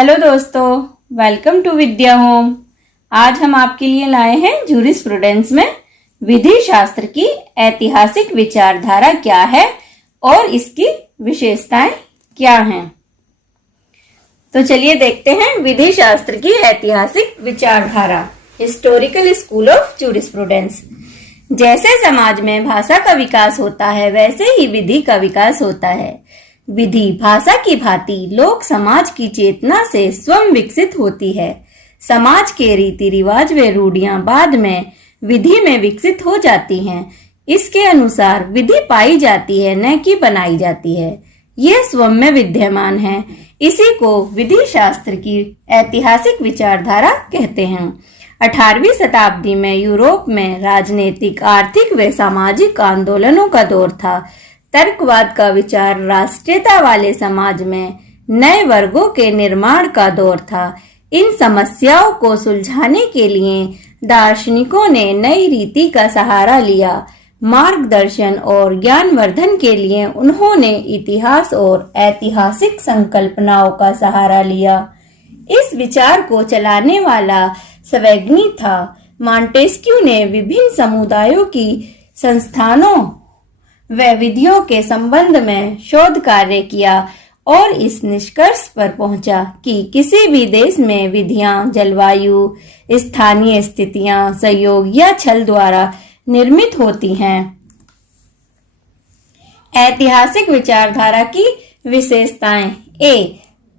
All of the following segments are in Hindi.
हेलो दोस्तों, वेलकम टू विद्या होम। आज हम आपके लिए लाए हैं जूरिस्प्रूडेंस में विधि शास्त्र की ऐतिहासिक विचारधारा क्या है और इसकी विशेषताएं क्या हैं। तो चलिए देखते हैं विधि शास्त्र की ऐतिहासिक विचारधारा, हिस्टोरिकल स्कूल ऑफ जूरिस्प्रूडेंस। जैसे समाज में भाषा का विकास होता है, वैसे ही विधि का विकास होता है। विधि भाषा की भांति लोक समाज की चेतना से स्वयं विकसित होती है। समाज के रीति रिवाज व रूढ़ियां बाद में विधि में विकसित हो जाती हैं। इसके अनुसार विधि पाई जाती है, न कि बनाई जाती है। यह स्वयं में विद्यमान है। इसी को विधि शास्त्र की ऐतिहासिक विचारधारा कहते हैं। 18वीं शताब्दी में यूरोप में राजनीतिक, आर्थिक व सामाजिक आंदोलनों का दौर था। तर्कवाद का विचार राष्ट्रीयता वाले समाज में नए वर्गों के निर्माण का दौर था। इन समस्याओं को सुलझाने के लिए दार्शनिकों ने नई रीति का सहारा लिया। मार्गदर्शन और ज्ञानवर्धन के लिए उन्होंने इतिहास और ऐतिहासिक संकल्पनाओं का सहारा लिया। इस विचार को चलाने वाला स्वेग्नी था। मॉन्टेस्क्यू ने विभिन्न समुदायों की संस्थानों व विधियों के संबंध में शोध कार्य किया और इस निष्कर्ष पर पहुंचा कि किसी भी देश में विधियां जलवायु, स्थानीय स्थितियां, सहयोग या छल द्वारा निर्मित होती हैं। ऐतिहासिक विचारधारा की विशेषताएं।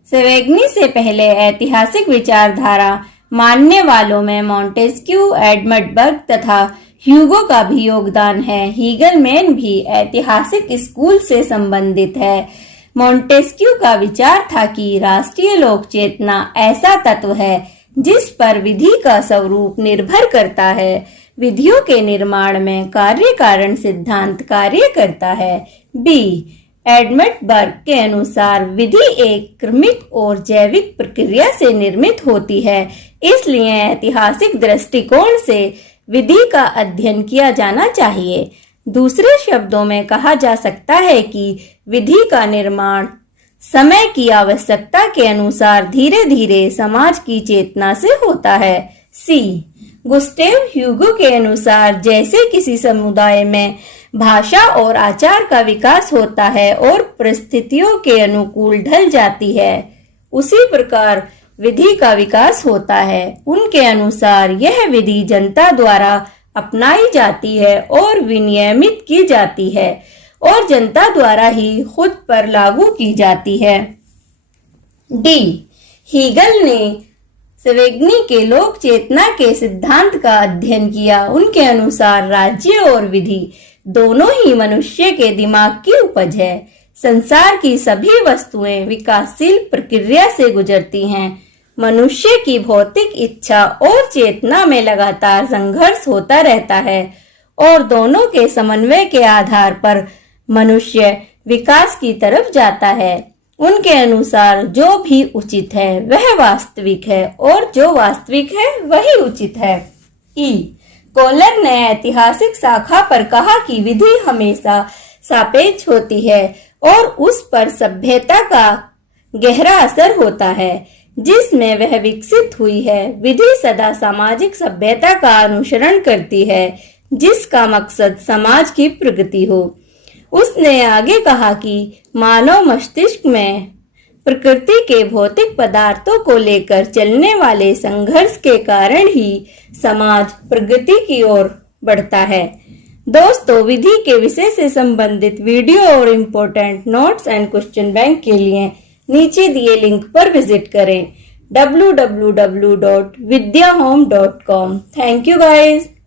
स्वेग्नी से पहले ऐतिहासिक विचारधारा मानने वालों में मॉन्टेस्क्यू, एडमंड बर्ग तथा ह्यूगो का भी योगदान है। हीगलमैन भी ऐतिहासिक स्कूल से संबंधित है। मॉन्टेस्क्यू का विचार था कि राष्ट्रीय लोक चेतना ऐसा तत्व है जिस पर विधि का स्वरूप निर्भर करता है। विधियों के निर्माण में कार्य कारण सिद्धांत कार्य करता है। एडमंड बर्ग के अनुसार विधि एक क्रमिक और जैविक प्रक्रिया से निर्मित होती है, इसलिए ऐतिहासिक दृष्टिकोण से विधि का अध्ययन किया जाना चाहिए। दूसरे शब्दों में कहा जा सकता है कि विधि का निर्माण समय की आवश्यकता के अनुसार धीरे धीरे समाज की चेतना से होता है। गुस्टेव ह्यूगो के अनुसार जैसे किसी समुदाय में भाषा और आचार का विकास होता है और परिस्थितियों के अनुकूल ढल जाती है, उसी प्रकार विधि का विकास होता है। उनके अनुसार यह विधि जनता द्वारा अपनाई जाती है और विनियमित की जाती है और जनता द्वारा ही खुद पर लागू की जाती है। हीगल ने स्वेग्नी के लोक चेतना के सिद्धांत का अध्ययन किया। उनके अनुसार राज्य और विधि दोनों ही मनुष्य के दिमाग की उपज है। संसार की सभी वस्तुएं विकासशील प्रक्रिया से गुजरती हैं। मनुष्य की भौतिक इच्छा और चेतना में लगातार संघर्ष होता रहता है और दोनों के समन्वय के आधार पर मनुष्य विकास की तरफ जाता है। उनके अनुसार जो भी उचित है वह वास्तविक है और जो वास्तविक है वही उचित है। कोलर ने ऐतिहासिक शाखा पर कहा कि विधि हमेशा सापेक्ष होती है और उस पर सभ्यता का गहरा असर होता है जिसमें वह विकसित हुई है। विधि सदा सामाजिक सभ्यता का अनुसरण करती है जिसका मकसद समाज की प्रगति हो। उसने आगे कहा कि मानव मस्तिष्क में प्रकृति के भौतिक पदार्थों को लेकर चलने वाले संघर्ष के कारण ही समाज प्रगति की ओर बढ़ता है। दोस्तों, विधि के विषय से संबंधित वीडियो और important notes and question bank के लिए नीचे दिए लिंक पर विजिट करें www.vidyahome.com। Thank you guys.